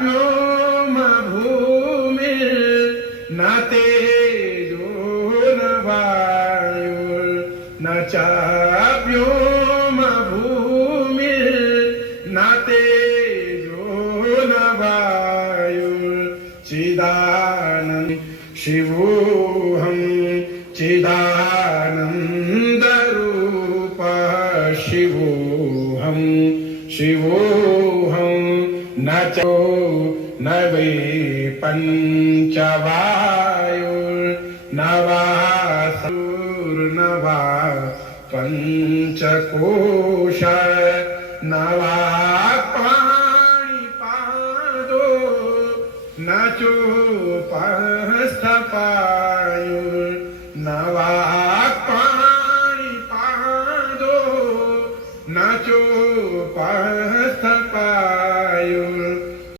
व्योम भूमिर्न तेजो न वायुर्न चाप्योम भूमिर्न तेजो न वायुर्चिदानन्द शिवोऽहं चिदानन्दरूपः शिवोऽहं न चो न वै पञ्चवायुर्न वा सूर्न वा पञ्चकोश न वा पाणिपादो न चोपरि